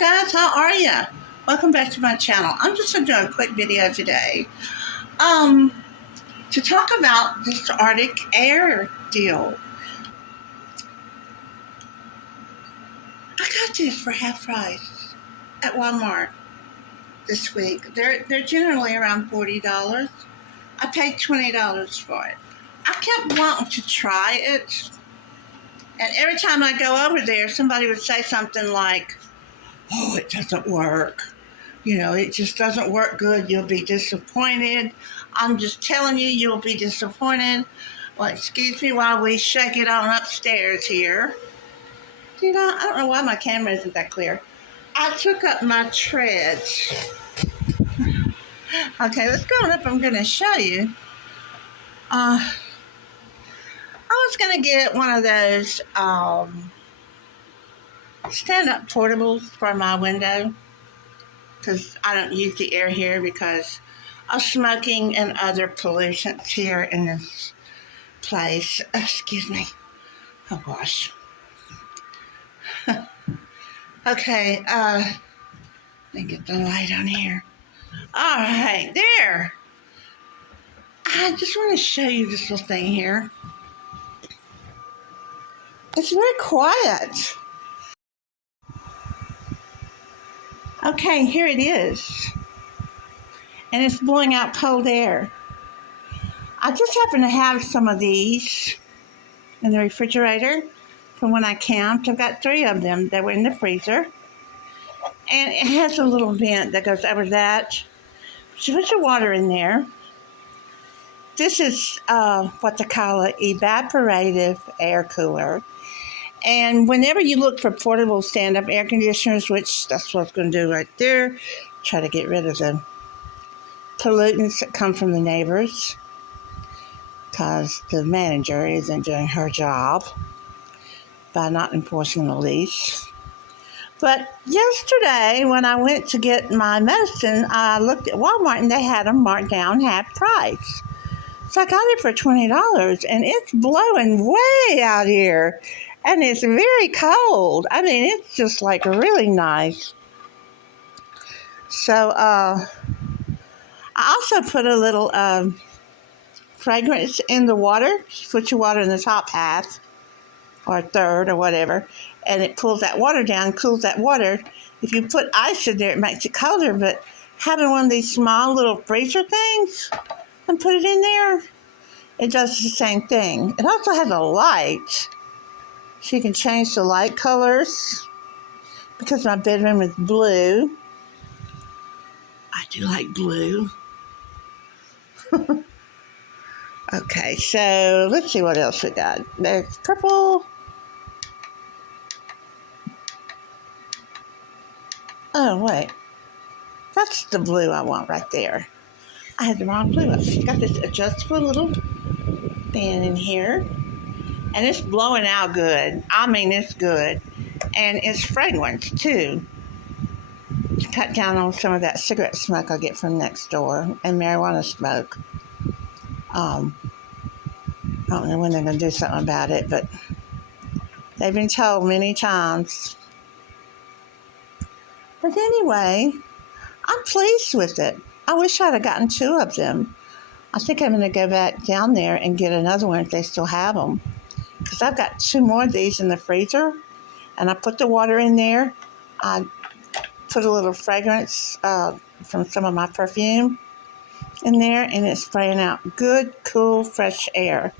Hi guys, how are you? Welcome back to my channel. I'm just going to do a quick video today to talk about this Artic Air deal. I got this for half price at Walmart this week. They're generally around $40. I paid $20 for it. I kept wanting to try it, and every time I go over there, somebody would say something like, "Oh, it doesn't work. You know, it just doesn't work good. You'll be disappointed. I'm just telling you, you'll be disappointed." Well, excuse me while we shake it on upstairs here. You know, I don't know why my camera isn't that clear. I took up my treads. Okay, let's go up. I'm going to show you. I was going to get one of those stand-up portables for my window, because I don't use the air here because of smoking and other pollutants here in this place. Excuse me. Oh gosh. Okay, let me get the light on here. All right, there. I just want to show you this little thing here. It's very quiet. Okay, here it is. And it's blowing out cold air. I just happen to have some of these in the refrigerator from when I camped. I've got 3 of them that were in the freezer. And it has a little vent that goes over that. So put your water in there. This is what they call an evaporative air cooler. And whenever you look for portable stand-up air conditioners, which that's what it's going to do right there, try to get rid of the pollutants that come from the neighbors, because the manager isn't doing her job by not enforcing the lease. But yesterday, when I went to get my medicine, I looked at Walmart and they had them marked down half price. So I got it for $20, and it's blowing way out here. And it's very cold. I mean, it's just like really nice. So, I also put a little fragrance in the water. Just put your water in the top half, or third, or whatever. And it pulls that water down, cools that water. If you put ice in there, it makes it colder. But having one of these small little freezer things and put it in there, it does the same thing. It also has a light. So you can change the light colors, because my bedroom is blue. I do like blue. Okay, so let's see what else we got. There's purple. Oh, wait. That's the blue I want right there. I had the wrong blue. It's got this adjustable little fan in here. And it's blowing out good. I mean, it's good. And it's fragrance, too. To cut down on some of that cigarette smoke I get from next door. And marijuana smoke. I don't know when they're going to do something about it. But they've been told many times. But anyway, I'm pleased with it. I wish I'd have gotten 2 of them. I think I'm going to go back down there and get another one if they still have them. Because I've got 2 more of these in the freezer, and I put the water in there. I put a little fragrance from some of my perfume in there, and it's spraying out good, cool, fresh air.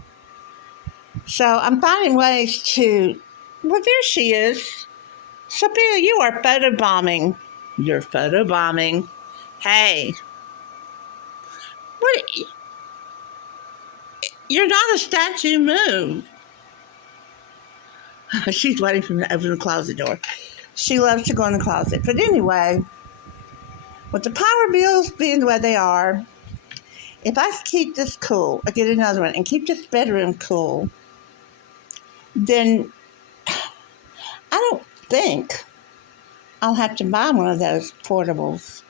So I'm finding ways to... Well, there she is. Sophia, you are photobombing. You're photobombing. Hey. What? You're not a statue. Move. She's waiting for me to open the closet door. She loves to go in the closet. But anyway, with the power bills being the way they are, if I keep this cool, I get another one, and keep this bedroom cool, then I don't think I'll have to buy one of those portables.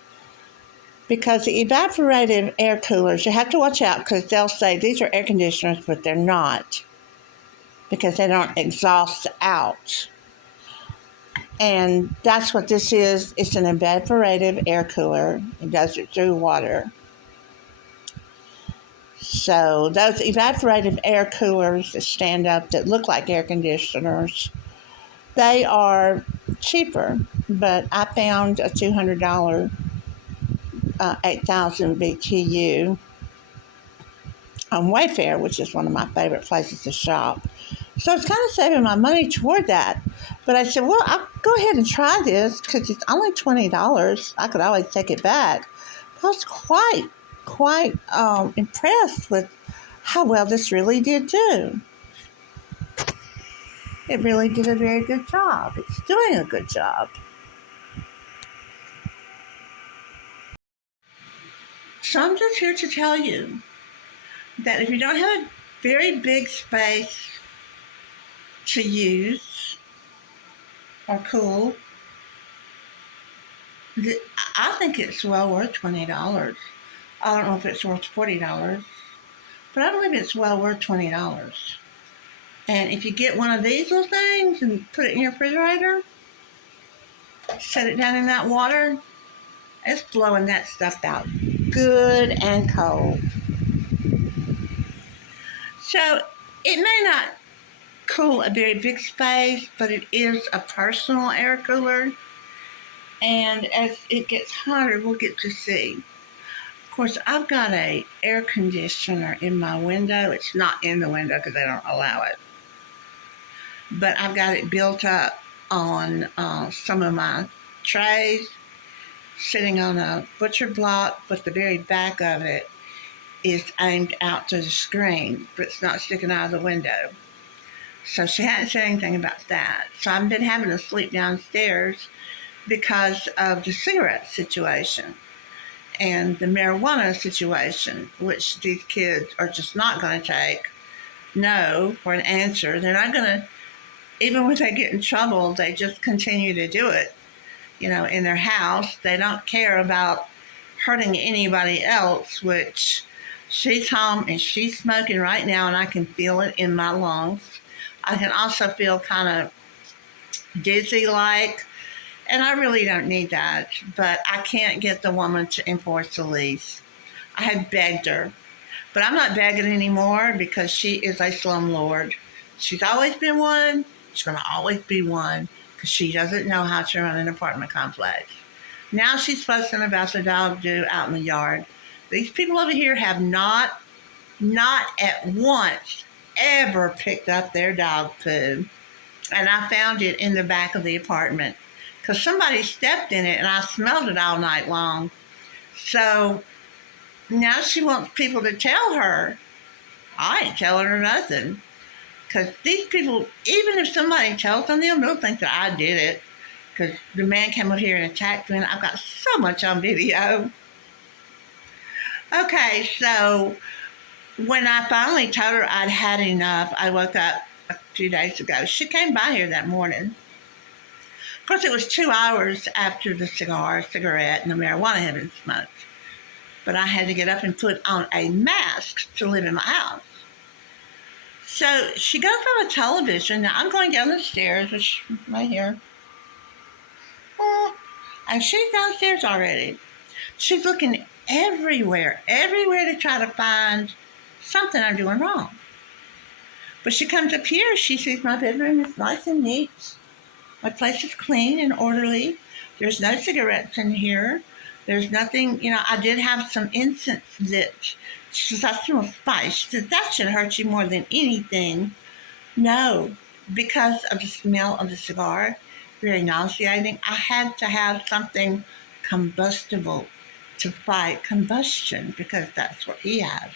Because the evaporative air coolers, you have to watch out, because they'll say these are air conditioners, but they're not. Because they don't exhaust out. And that's what this is. It's an evaporative air cooler. It does it through water. So those evaporative air coolers that stand up that look like air conditioners, they are cheaper. But I found a $200 8,000 BTU on Wayfair, which is one of my favorite places to shop. So it's kind of saving my money toward that. But I said, well, I'll go ahead and try this because it's only $20. I could always take it back. I was quite impressed with how well this really did do. It really did a very good job. It's doing a good job. So I'm just here to tell you that if you don't have a very big space to use or cool, I think it's well worth $20. I don't know if it's worth $40, but I believe it's well worth $20. And if you get one of these little things and put it in your refrigerator, set it down in that water, it's blowing that stuff out good and cold. So it may not cool a very big space, but it is a personal air cooler. And as it gets hotter, we'll get to see. Of course, I've got an air conditioner in my window. It's not in the window because they don't allow it. But I've got it built up on some of my trays, sitting on a butcher block, but the very back of it is aimed out to the screen, but it's not sticking out of the window. So she hadn't said anything about that. So I've been having to sleep downstairs because of the cigarette situation and the marijuana situation, which these kids are just not going to take no for an answer. They're not going to, even when they get in trouble, they just continue to do it, in their house. They don't care about hurting anybody else, which she's home and she's smoking right now, and I can feel it in my lungs. I can also feel kind of dizzy-like, and I really don't need that, but I can't get the woman to enforce the lease. I have begged her, but I'm not begging anymore because she is a slumlord. She's always been one. She's going to always be one because she doesn't know how to run an apartment complex. Now she's fussing about the dog do out in the yard. These people over here have not at once ever picked up their dog poo. And I found it in the back of the apartment because somebody stepped in it and I smelled it all night long. So now she wants people to tell her. I ain't telling her nothing. Because these people, even if somebody tells them, they'll think that I did it. Because the man came up here and attacked me, and I've got so much on video. Okay, so when I finally told her I'd had enough, I woke up a few days ago. She came by here that morning. Of course, it was 2 hours after the cigarette, and the marijuana had been smoked. But I had to get up and put on a mask to live in my house. So she goes on a television. Now I'm going down the stairs, which right here. And she's downstairs already. She's looking everywhere to try to find something I'm doing wrong. But she comes up here, she sees my bedroom is nice and neat. My place is clean and orderly. There's no cigarettes in here. There's nothing, I did have some incense lit. She says, I smell spice. She says, that should hurt you more than anything. No, because of the smell of the cigar, very nauseating. I had to have something combustible to fight combustion because that's what he had.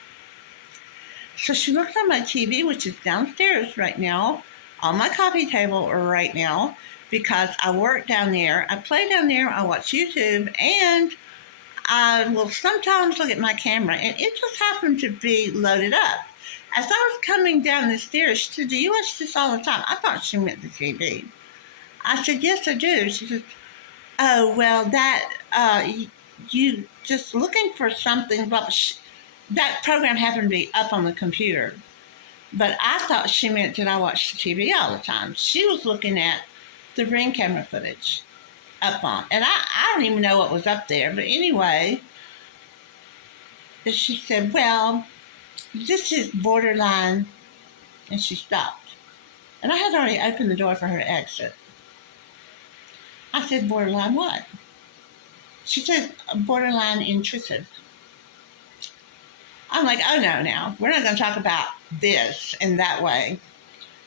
So she looks at my TV, which is downstairs right now, on my coffee table right now, because I work down there. I play down there, I watch YouTube, and I will sometimes look at my camera, and it just happened to be loaded up. As I was coming down the stairs, she said, do you watch this all the time? I thought she meant the TV. I said, yes, I do. She said, oh, well, you just looking for something, but that program happened to be up on the computer. But I thought she meant that I watched the TV all the time. She was looking at the Ring camera footage up on. And I don't even know what was up there. But anyway, she said, well, this is borderline. And she stopped. And I had already opened the door for her to exit. I said, borderline what? She said, borderline intrusive. I'm like, oh no, now. We're not going to talk about this in that way.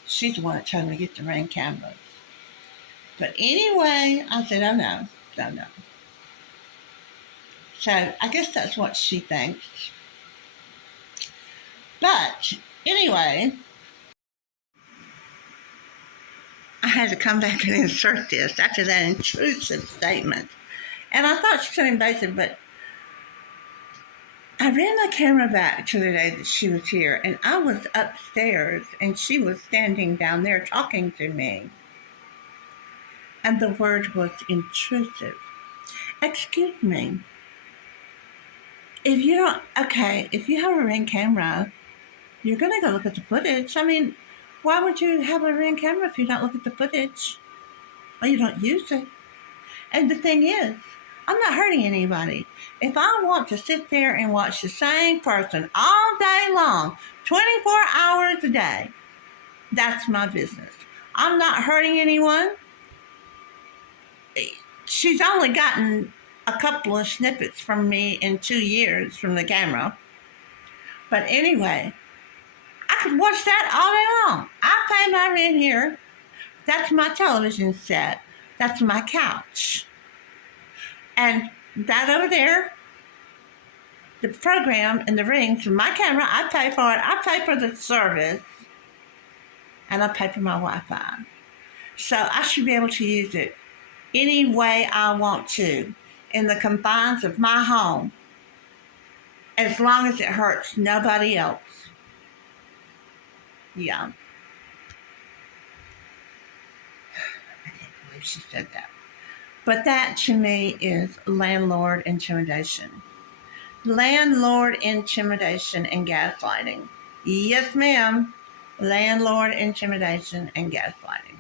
She's the one that told me to get the Ring cameras. But anyway, I said, oh no, no, no. So I guess that's what she thinks. But anyway, I had to come back and insert this after that intrusive statement. And I thought she was invasive, but I ran my camera back to the day that she was here, and I was upstairs, and she was standing down there talking to me. And the word was intrusive. Excuse me. If you have a Ring camera, you're going to go look at the footage. I mean, why would you have a Ring camera if you don't look at the footage? Or you don't use it? And the thing is, I'm not hurting anybody. If I want to sit there and watch the same person all day long, 24 hours a day, that's my business. I'm not hurting anyone. She's only gotten a couple of snippets from me in 2 years from the camera. But anyway, I could watch that all day long. I pay my rent here. That's my television set. That's my couch. And that over there, the program and the rings, my camera, I pay for it. I pay for the service. And I pay for my Wi-Fi. So I should be able to use it any way I want to in the confines of my home, as long as it hurts nobody else. Yeah. I can't believe she said that. But that to me is landlord intimidation. Landlord intimidation and gaslighting. Yes, ma'am. Landlord intimidation and gaslighting.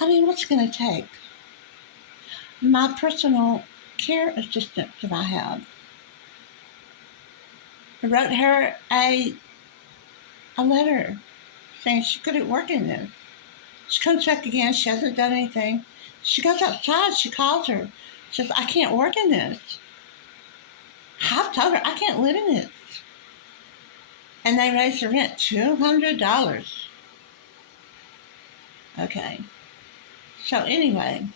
I mean, what's it going to take? My personal care assistant that I have, I wrote her a letter saying she couldn't work in this. She comes back again. She hasn't done anything. She goes outside. She calls her. She says, I can't work in this. I've told her I can't live in this. And they raised the rent $200. Okay. So anyway,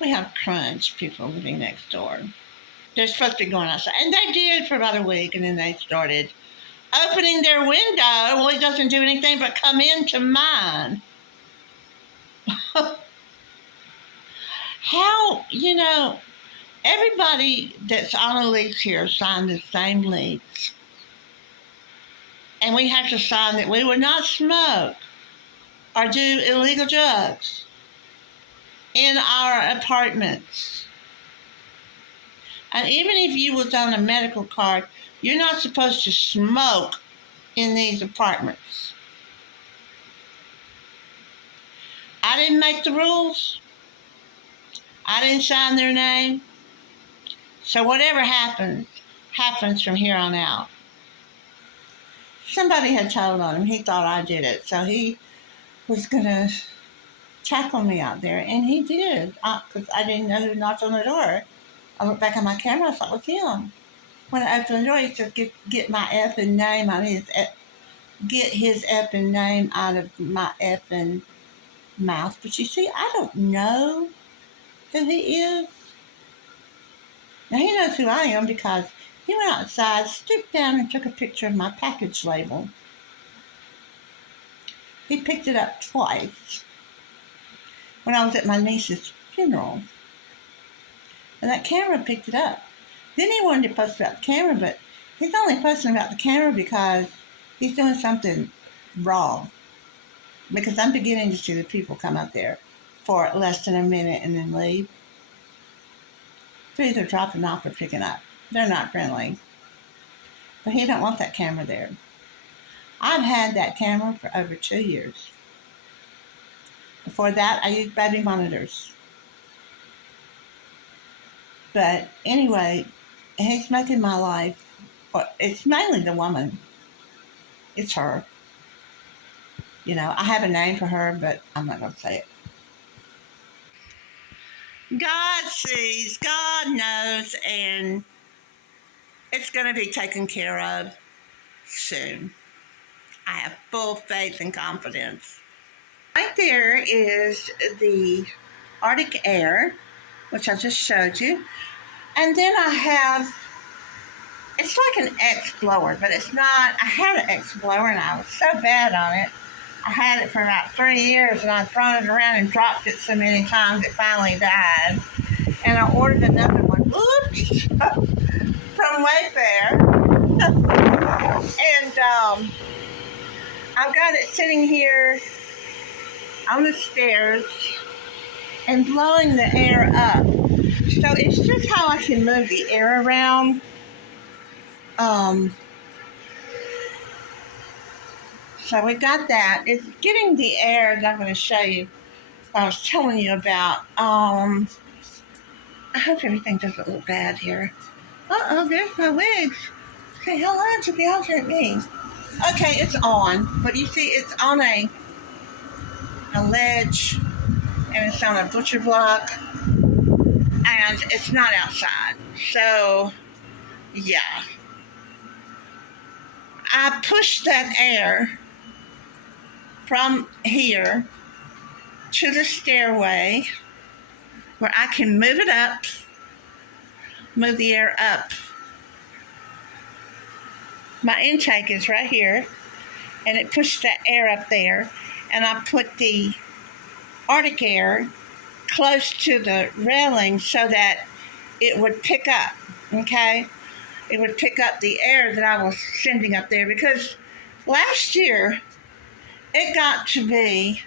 we have crunch people living next door. They're supposed to be going outside. And they did for about a week, and then they started opening their window. Well, it doesn't do anything but come into mine. How, everybody that's on a lease here signed the same lease. And we have to sign that we would not smoke or do illegal drugs in our apartments. And even if you was on a medical card, you're not supposed to smoke in these apartments. I didn't make the rules. I didn't sign their name. So whatever happens, happens from here on out. Somebody had told on him. He thought I did it. So he was going to tackle me out there. And he did. Because I didn't know who knocked on the door. I looked back on my camera. I thought it was him. When I opened the door, he said, get my effing name out of get his effing name out of my effing mouth. But you see, I don't know who he is. Now, he knows who I am because he went outside, stooped down, and took a picture of my package label. He picked it up twice when I was at my niece's funeral. And that camera picked it up. Then he wanted to post about the camera, but he's only posting about the camera because he's doing something wrong. Because I'm beginning to see the people come up there for less than a minute and then leave. They're either dropping off or picking up. They're not friendly. But he don't want that camera there. I've had that camera for over 2 years. Before that, I used baby monitors. But anyway, he's making my life, well, it's mainly the woman. It's her. You know, I have a name for her, but I'm not going to say it. God sees, God knows, and it's going to be taken care of soon. I have full faith and confidence. Right there is the Artic Air, which I just showed you. And then I have, it's like an X blower, but it's not. I had an X blower and I was so bad on it. I had it for about 3 years and I'd thrown it around and dropped it so many times it finally died. And I ordered another one, oops, from Wayfair. And I've got it sitting here on the stairs and blowing the air up. So it's just how I can move the air around. So we got that. It's getting the air that I'm going to show you. I was telling you about. I hope everything doesn't look bad here. There's my wigs. Say hello to the alternate me. Okay, it's on. But you see, it's on a ledge, and it's on a butcher block, and it's not outside. So, yeah. I pushed that air from here to the stairway where I can move it up, move the air up. My intake is right here, and it pushed that air up there, and I put the Artic Air close to the railing so that it would pick up, okay? It would pick up the air that I was sending up there, because last year it got to be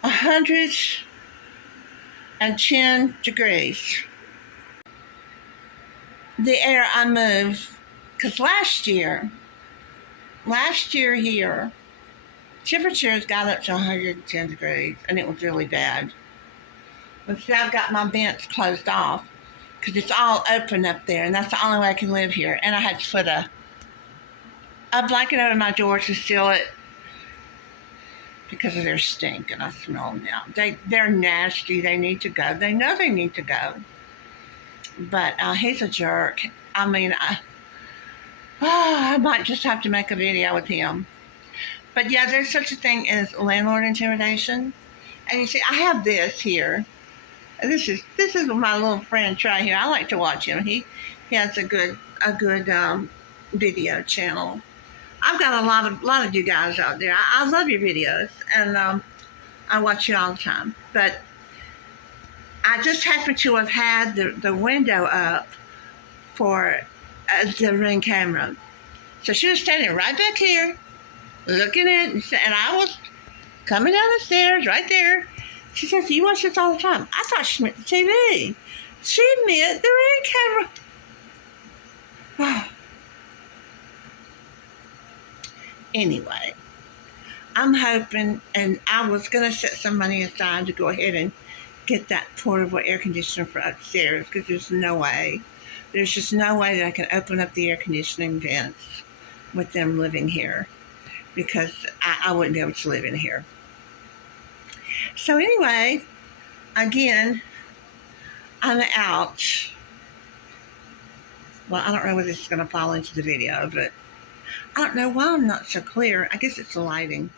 110 degrees. The air I moved, because last year here, temperatures got up to 110 degrees, and it was really bad. But see, I've got my vents closed off, because it's all open up there, and that's the only way I can live here. And I had to put a blanket over my door to seal it, because of their stink, and I smell them now. They're nasty. They need to go. They know they need to go. But he's a jerk. I mean, I might just have to make a video with him. But yeah, there's such a thing as landlord intimidation. And you see, I have this here. This is my little friend Trey here. I like to watch him. He has a good video channel. I've got a lot of you guys out there. I love your videos, and I watch you all the time. But I just happen to have had the window up for the Ring camera. So she was standing right back here, looking at it, and I was coming down the stairs right there. She says, "You watch this all the time." I thought she meant the TV. She meant the Ring camera. Anyway, I'm hoping, and I was going to set some money aside to go ahead and get that portable air conditioner for upstairs, because there's just no way that I can open up the air conditioning vents with them living here, because I wouldn't be able to live in here. So anyway, again, I'm out. Well, I don't know whether this is going to fall into the video, but I don't know why I'm not so clear. I guess it's the lighting.